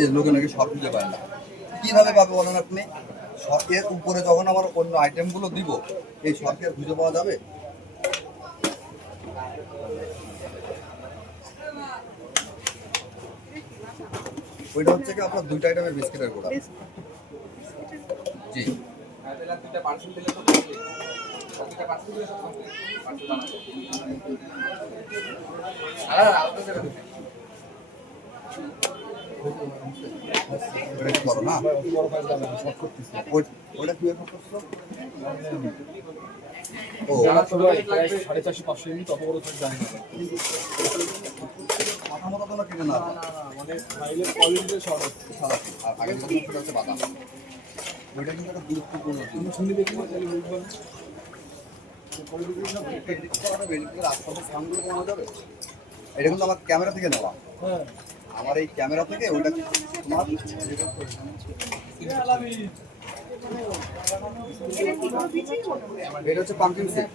এই লোকে নাকি সব খুঁজে পায় না। কিভাবে পাবে বলেন আপনি? এর উপরে যখন আমার অন্য আইটেমগুলো দিব, এই সবকে খুঁজে পাওয়া যাবে? ওইটা হচ্ছে কি আপনার দুইটা আইটেমের বিস্কিটের গোড়া। জি, করো না ওইটা কি করছো? ও 450-500 ইউনিট অত বড় সাইজ জানি না। কথা মতো তো কিনে না মানে ফাইলের কোয়ালিটিতে শর্ট আছে। আর আগে যেটা করতে হচ্ছে বাদাম, ওইটা কিন্তু একটা গুরুত্বপূর্ণ আমি শুনি দেখি না তাহলে বুঝবেন। আশপাশের সাউন্ডগুলো কমানো যাবে। এটা কিন্তু আমার ক্যামেরা থেকে নেওয়া। হ্যাঁ, আমার এই ক্যামেরা থেকে ওইটা তোমার এটা হচ্ছে পাম্পকিন সিড।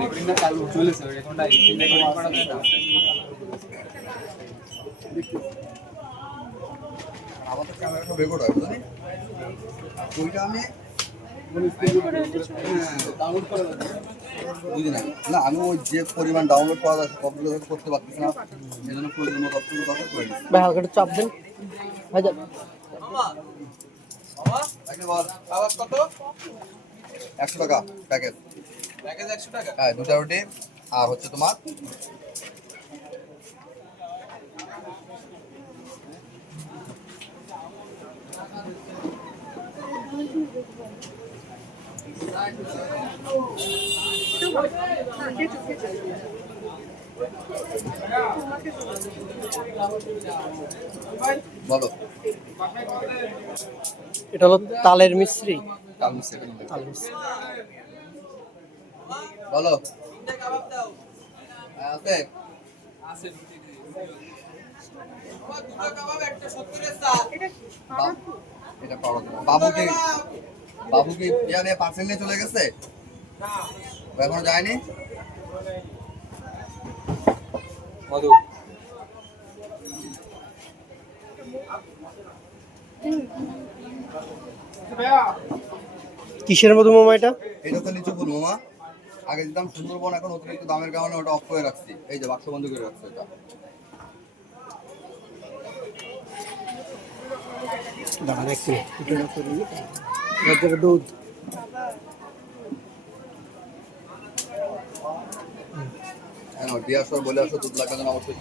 রেকর্ডিংটা চালু চলেছে, রেকর্ডিংটা রেকর্ডিং করা যায় না। আমাদের ক্যামেরাটা রেকর্ড হয় বুঝলি, ওইটা আমি বুঝি না। না আমি ওই যে পরিমাণ ডাউনলোড করা যাচ্ছে কম্পিউটার করতে পারতেছি না, সেই জন্য প্রয়োজন মতো অপশন দরকার করে দিচ্ছি। ভাই হালকা একটু চাপ দেন। ভাই যান। কত? 100 টাকা প্যাকেজ। 100 টাকা? হ্যাঁ, দুটা রুটি আর হচ্ছে তোমার বলো এটা হলো তালের মিস্ত্রি। কাল মিশে তাল মিস্ত্রি। বলো আছে এটা পাওয়া যাবে। বাবু কি ইয়া নিয়ে পার্সেল নিয়ে চলে গেছে? এখনো যায়নি। মধু কিসের মধু মামা এটা? এটা তো লিচু ফুল মামা। আগে দিতাম সুন্দরবন, এখন অতিরিক্ত দামের কারণে ওটা অফ করে রাখছি। এই যে বাক্স বন্ধ করে রাখছি এটা। দাঁড়া দেখছি দুধ। দিয়ে আসো বলে আসো দুধ লাগবে না অবশ্যই।